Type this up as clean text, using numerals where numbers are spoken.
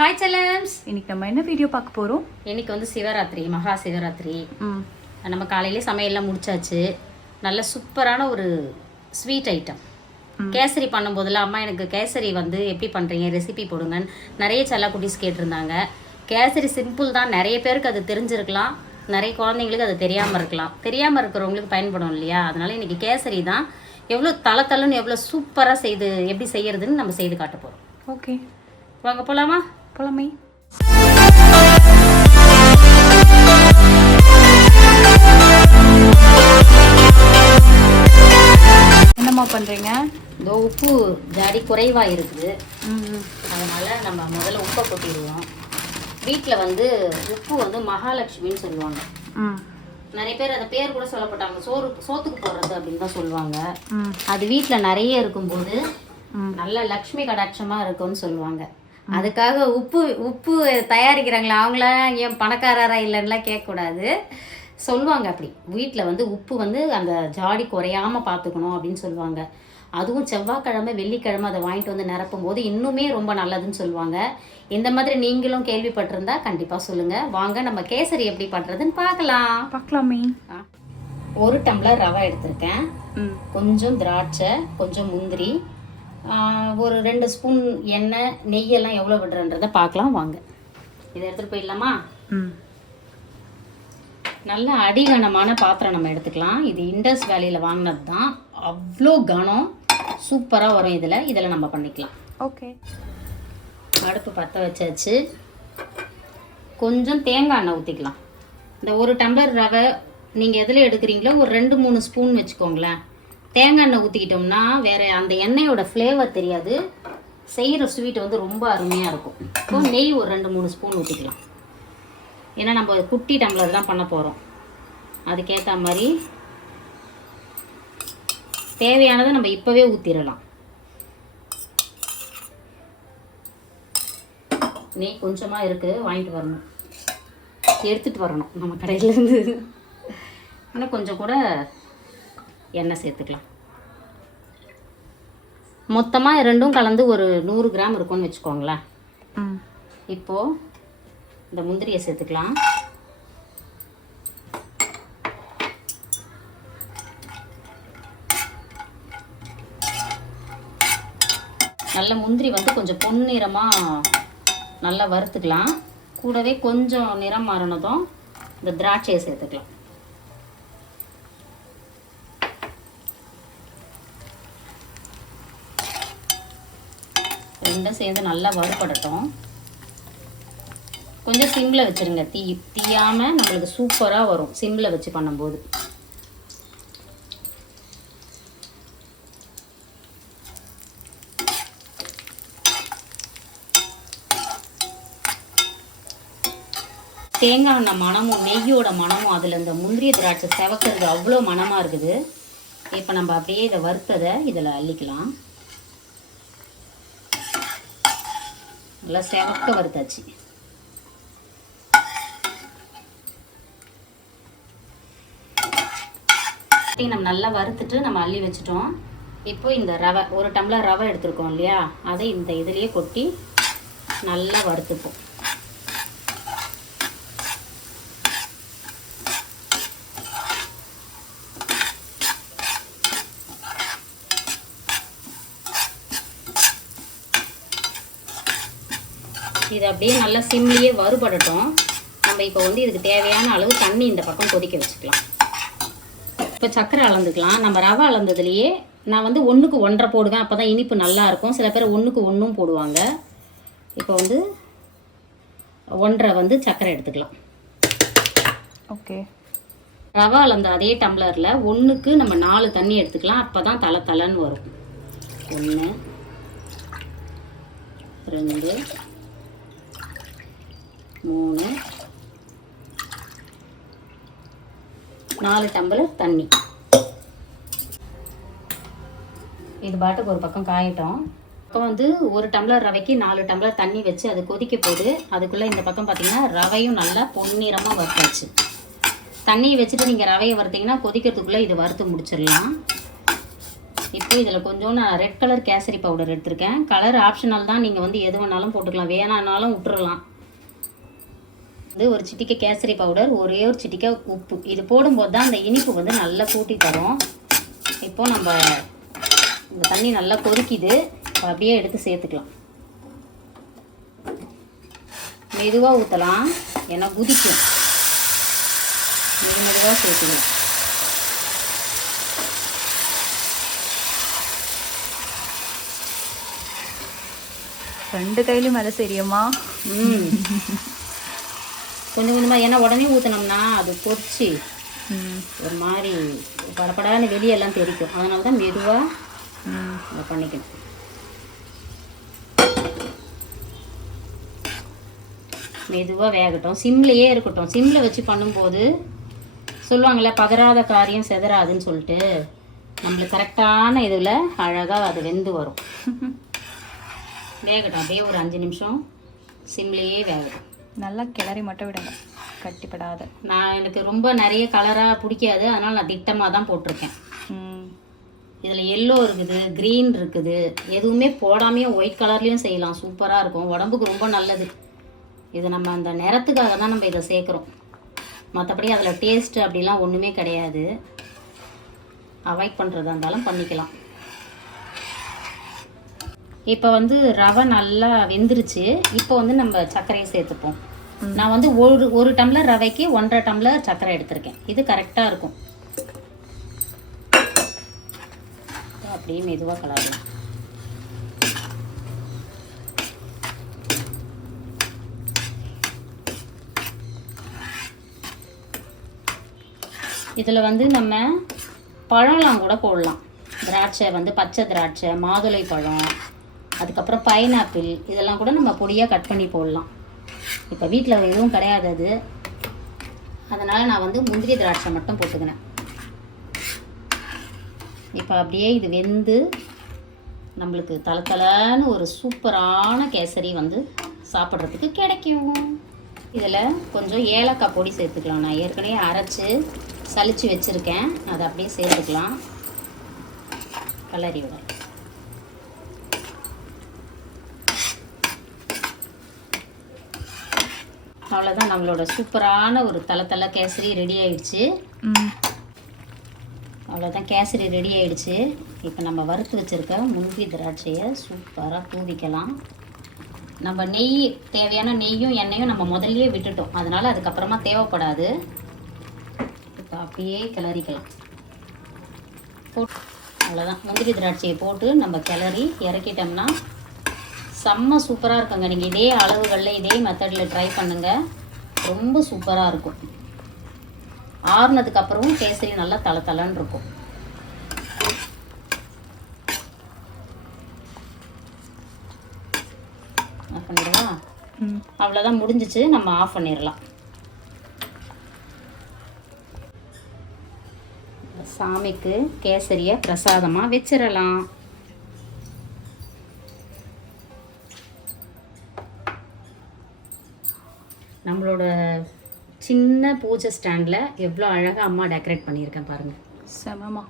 Hi செல்லம்ஸ். இன்னைக்கு நம்ம என்ன வீடியோ பார்க்க போகிறோம்? இன்னைக்கு வந்து சிவராத்திரி, மகா சிவராத்திரி. நம்ம காலையிலே சமையல்லாம் முடிச்சாச்சு. நல்ல சூப்பரான ஒரு ஸ்வீட் ஐட்டம். கேசரி பண்ணும்போதெல்லாம் அம்மா எனக்கு கேசரி வந்து எப்படி பண்ணுறீங்க, ரெசிபி போடுங்கன்னு நிறைய செல்ல குட்டீஸ் கேட்டிருந்தாங்க. கேசரி சிம்பிள் தான், நிறைய பேருக்கு அது தெரிஞ்சிருக்கலாம், நிறைய குழந்தைங்களுக்கு அது தெரியாமல் இருக்கலாம். தெரியாமல் இருக்கிறவங்களுக்கு பயன்படும் இல்லையா? அதனால இன்னைக்கு கேசரி தான் எவ்வளோ தளன்னு எவ்வளோ சூப்பராக எப்படி செய்யறதுன்னு நம்ம செய்து காட்ட போகிறோம். ஓகே, வாங்க போகலாமா? போலாமே. என்னம்மா பண்ணுறீங்க? இந்த உப்பு ஜாடி குறைவாக இருக்குது, அதனால் நம்ம முதல்ல உப்பை கொட்டிடுவோம். வீட்டில் வந்து உப்பு வந்து மகாலட்சுமின்னு சொல்லுவாங்க. நிறைய பேர் அந்த பேர் கூட சொல்லப்பட்டாங்க, சோத்துக்கு போடுறது அப்படின்னு தான் சொல்லுவாங்க. அது வீட்டில் நிறைய இருக்கும்போது நல்ல லக்ஷ்மி கடாட்சமாக இருக்கும்னு சொல்லுவாங்க. அதுக்காக உப்பு தயாரிக்கிறாங்களா அவங்களாம் ஏன் பணக்காரரா இல்லைன்னுலாம் கேட்கக்கூடாது, சொல்லுவாங்க. அப்படி வீட்டில் வந்து உப்பு வந்து அந்த ஜாடி குறையாமல் பார்த்துக்கணும் அப்படின்னு சொல்லுவாங்க. அதுவும் செவ்வாய்க்கிழமை வெள்ளிக்கிழமை அதை வாங்கிட்டு வந்து நிரப்பும் போது இன்னுமே ரொம்ப நல்லதுன்னு சொல்லுவாங்க. இந்த மாதிரி நீங்களும் கேள்விப்பட்டிருந்தா கண்டிப்பாக சொல்லுங்கள். வாங்க நம்ம கேசரி எப்படி பண்ணுறதுன்னு பார்க்கலாமே. 1 டம்ளர் ரவை எடுத்திருக்கேன், கொஞ்சம் திராட்சை, கொஞ்சம் முந்திரி, ஒரு 2 ஸ்பூன் எண்ணெய், நெய்யெல்லாம் எவ்வளோ விடுறன்றதை பார்க்கலாம் வாங்க. இதை எடுத்துகிட்டு போயிடலாமா? நல்ல அடிகனமான பாத்திரம் நம்ம எடுத்துக்கலாம். இது இண்டஸ் வேலியில் வாங்கினது தான், அவ்வளோ கனம் சூப்பராக வரும். இதில் நம்ம பண்ணிக்கலாம். ஓகே, அடுப்பு பற்ற வச்சாச்சு. கொஞ்சம் தேங்காய் எண்ணெய் ஊற்றிக்கலாம். இந்த 1 டம்ளர் ரவை நீங்கள் எதில் எடுக்கிறீங்களோ ஒரு 2-3 ஸ்பூன் வச்சுக்கோங்களேன். தேங்காய் எண்ணெய் ஊற்றிக்கிட்டோம்னா வேறு அந்த எண்ணெயோட ஃப்ளேவர் தெரியாது, செய்கிற ஸ்வீட் வந்து ரொம்ப அருமையாக இருக்கும். இப்போ நெய் ஒரு 2-3 ஸ்பூன் ஊற்றிக்கலாம். ஏன்னா நம்ம குட்டி டம்ளர் தான் பண்ண போகிறோம், அதுக்கேற்ற மாதிரி தேவையானதை நம்ம இப்போவே ஊற்றிடலாம். நெய் கொஞ்சமாக இருக்குது, வாங்கிட்டு வரணும், எடுத்துகிட்டு வரணும் நம்ம கடையிலேருந்து. ஆனால் கொஞ்சம் கூட எண்ணெய் சேர்த்துக்கலாம். மொத்தமாக ரெண்டும் கலந்து ஒரு 100 கிராம் இருக்கும்னு வச்சுக்கோங்களேன். இப்போது இந்த முந்திரியை சேர்த்துக்கலாம். நல்ல முந்திரி வந்து கொஞ்சம் பொன்னிறமாக நல்லா வறுத்துக்கலாம். கூடவே கொஞ்சம் நிறம் மாறினதும் இந்த திராட்சையை சேர்த்துக்கலாம். ரெண்டும் சேர்ந்து நல்லா வறுபடட்டும். கொஞ்சம் சிம்மில் வச்சுருங்க, தீயாமல் நம்மளுக்கு சூப்பராக வரும் சிம்மில் வச்சு பண்ணும்போது. தேங்காய் எண்ணெய் மணமும் நெய்யோட மணமும் அதில் இந்த முந்திரிய திராட்சை செவக்கிறது அவ்வளோ மணமாக இருக்குது. இப்போ நம்ம அப்படியே இதை வறுத்ததை இதில் அள்ளிக்கலாம். நல்லா செவக்க வறுத்தாச்சு. நம்ம நல்லா வறுத்துட்டு நம்ம அள்ளி வச்சுட்டோம். இப்போ இந்த ரவை 1 டம்ளர் ரவை எடுத்துருக்கோம் இல்லையா, அதை இந்த இதுலேயே கொட்டி நல்லா வறுத்துப்போம். இது அப்படியே நல்லா சிம்லேயே வறுபடட்டும். நம்ம இப்போ வந்து இதுக்கு தேவையான அளவு தண்ணி இந்த பக்கம் கொதிக்க வச்சுக்கலாம். இப்போ சர்க்கரை அளந்துக்கலாம். நம்ம ரவை அளந்ததுலேயே நான் வந்து 1க்கு 1.5 போடுவேன், அப்போ தான் இனிப்பு நல்லாயிருக்கும். சில பேர் 1க்கு 1 போடுவாங்க. இப்போ வந்து 1.5 வந்து சர்க்கரை எடுத்துக்கலாம். ஓகே, ரவை அளந்த அதே டம்ளரில் 1க்கு நம்ம 4 தண்ணி எடுத்துக்கலாம், அப்போ தான் தளன்னு வரும். 1 2 3 4 டம்ளர் தண்ணி. இது பாட்டுக்கு ஒரு பக்கம் காயட்டும். இப்போ வந்து 1 டம்ளர் ரவைக்கு 4 டம்ளர் தண்ணி வச்சு அது கொதிக்க போகுது. அதுக்குள்ளே இந்த பக்கம் பார்த்திங்கன்னா ரவையும் நல்லா பொன்னிறமாக வறுத்தாச்சு. தண்ணியை வச்சுட்டு நீங்கள் ரவையை வறுத்திங்கன்னா கொதிக்கிறதுக்குள்ளே இது வறுத்து முடிச்சிடலாம். இப்போ இதில் கொஞ்சம் நான் ரெட் கலர் கேசரி பவுடர் எடுத்திருக்கேன். கலர் ஆப்ஷனல் தான், நீங்கள் வந்து எது வேணாலும் போட்டுக்கலாம், வேணான்னாலும் விட்டுறலாம். இது ஒரு சிட்டிக்கை கேசரி பவுடர், ஒரே ஒரு சிட்டிக்கை உப்பு. இது போடும்போது தான் அந்த இனிப்பு வந்து நல்லா கூட்டி தரும். இப்போது நம்ம இந்த தண்ணி நல்லா கொதிக்குது, அப்படியே எடுத்து சேர்த்துக்கலாம். மெதுவாக ஊற்றலாம், ஏன்னா குதிக்கும். மெதுவாக சேர்த்துக்கலாம். ரெண்டு கையிலும் மேலே சரியுமா? கொஞ்சம் கொஞ்சமாக, ஏன்னா உடனே ஊற்றினோம்னா அது பொரிச்சு ஒரு மாதிரி படப்படாத வெளியெல்லாம் தெரிக்கும். அதனால தான் மெதுவாக பண்ணிக்கணும். மெதுவாக வேகட்டும், சிம்லையே இருக்கட்டும். சிம்மில் வச்சு பண்ணும்போது சொல்லுவாங்கள்ல, பதறாத காரியம் செதறாதுன்னு சொல்லிட்டு, நம்மளுக்கு கரெக்டான இதில் அழகாக அது வெந்து வரும். வேகட்டும், அப்படியே ஒரு 5 நிமிஷம் சிம்லேயே வேகட்டும். நல்லா கிளறி மட்டும் விடுங்க, கட்டிப்படாத. எனக்கு ரொம்ப நிறைய கலராக பிடிக்காது, அதனால் நான் திட்டமாக தான் போட்டிருக்கேன். இதில் எல்லோ இருக்குது, க்ரீன் இருக்குது, எதுவுமே போடாமையே ஒயிட் கலர்லேயும் செய்யலாம், சூப்பராக இருக்கும், உடம்புக்கு ரொம்ப நல்லது. இது நம்ம அந்த நிறத்துக்காக தான் நம்ம இதை சேர்க்குறோம். மற்றபடி அதில் டேஸ்ட்டு அப்படிலாம் ஒன்றுமே கிடையாது. அவாய்ட் பண்ணுறதா இருந்தாலும் பண்ணிக்கலாம். இப்போ வந்து ரவை நல்லா வெந்துருச்சு. இப்போ வந்து நம்ம சர்க்கரையை சேர்த்துப்போம். நான் வந்து ஒரு டம்ளர் ரவைக்கு 1.5 டம்ளர் சர்க்கரை எடுத்திருக்கேன். இது கரெக்டாக இருக்கும். அப்படியே மெதுவாக கலரலாம். இதில் வந்து நம்ம பழம்லாம் கூட போடலாம். திராட்சை வந்து பச்சை திராட்சை, மாதுளை பழம், அதுக்கப்புறம் பைனாப்பிள், இதெல்லாம் கூட நம்ம பொடியாக கட் பண்ணி போடலாம். இப்போ வீட்டில் எதுவும் கிடையாது அது, அதனால் நான் வந்து முந்திரி திராட்சை மட்டும் போட்டுக்கினேன். இப்போ அப்படியே இது வெந்து நம்மளுக்கு தலத்தலன்னு ஒரு சூப்பரான கேசரி வந்து சாப்பிட்றதுக்கு கிடைக்கும். இதில் கொஞ்சம் ஏலக்காய் பொடி சேர்த்துக்கலாம். நான் ஏற்கனவே அரைச்சி சலிச்சு வச்சுருக்கேன், அதை அப்படியே சேர்த்துக்கலாம். கலரி விட அவ்வளோதான், நம்மளோட சூப்பரான ஒரு தலை கேசரி ரெடி ஆயிடுச்சு. அவ்வளோதான், கேசரி ரெடி ஆயிடுச்சு. இப்போ நம்ம வறுத்து வச்சுருக்க முந்திரி திராட்சையை சூப்பராக தூவிக்கலாம். நம்ம நெய், தேவையான நெய்யும் எண்ணெயும் நம்ம முதல்லையே விட்டுட்டோம், அதனால் அதுக்கப்புறமா தேவைப்படாது. இப்போ அப்படியே கிளறிக்கலாம். அவ்வளோதான், முந்திரி திராட்சையை போட்டு நம்ம கிளறி இறக்கிட்டோம்னா செம்ம சூப்பராக இருக்குங்க. நீங்கள் இதே அளவுகளில் இதே மெத்தடில் ட்ரை பண்ணுங்கள், ரொம்ப சூப்பராக இருக்கும். ஆறுனதுக்கப்புறமும் கேசரி நல்லா தலன்னு இருக்கும். ஆஃப் பண்ணிடுவா? அவ்வளோதான், முடிஞ்சிச்சு. நம்ம ஆஃப் பண்ணிடலாம். சாமிக்கு கேசரியை பிரசாதமாக வச்சிடலாம். நம்மளோட சின்ன பூஜை ஸ்டாண்டில் எவ்வளோ அழகாக அம்மா டெக்கரேட் பண்ணியிருக்கேன் பாருங்கள். செமமா.